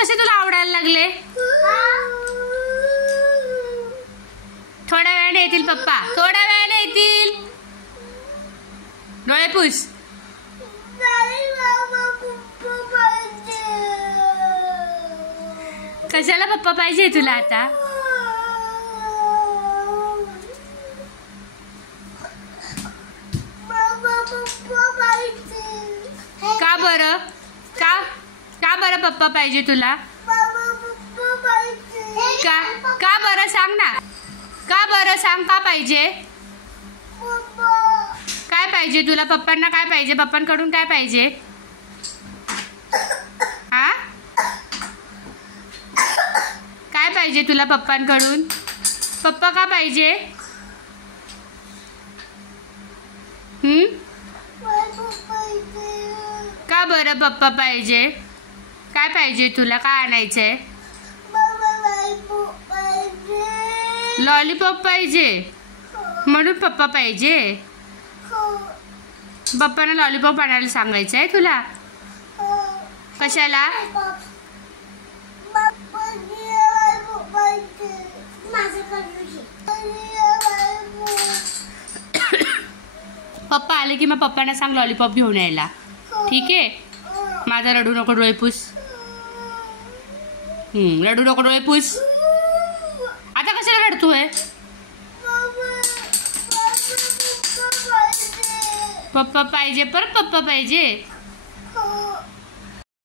कसे तुला आवडायला लागले? थोड्या वेळाने येतील पप्पा, थोड्या वेळाने येतील. डोळे पुस. कशाला पप्पा पाहिजे तुला आता? का बरं? का बरं पप्पा पाहिजे तुला? का बरं सांग ना. का बरं सांग, का पाहिजे? काय पाहिजे तुला? पप्पांना काय पाहिजे? पप्पांकडून काय पाहिजे? हा, काय पाहिजे तुला पप्पांकडून? पप्पा का पाहिजे? का बरं पप्पा पाहिजे? काय पाहिजे तुला? काय आणायचंय? लॉलीपॉप पाहिजे म्हणून पप्पा पाहिजे. पप्पांना लॉलीपॉप आणायला सांगायचं आहे तुला? कशाला? पप्पा आले की मग पप्पांना सांग लॉलीपॉप घेऊन यायला. ठीक आहे? माझा रडू नको, डोळे पुस. रडू नको, डोळे पुस. आता कशाला रडतोय? पप्पा पाहिजे, परत पप्पा पाहिजे.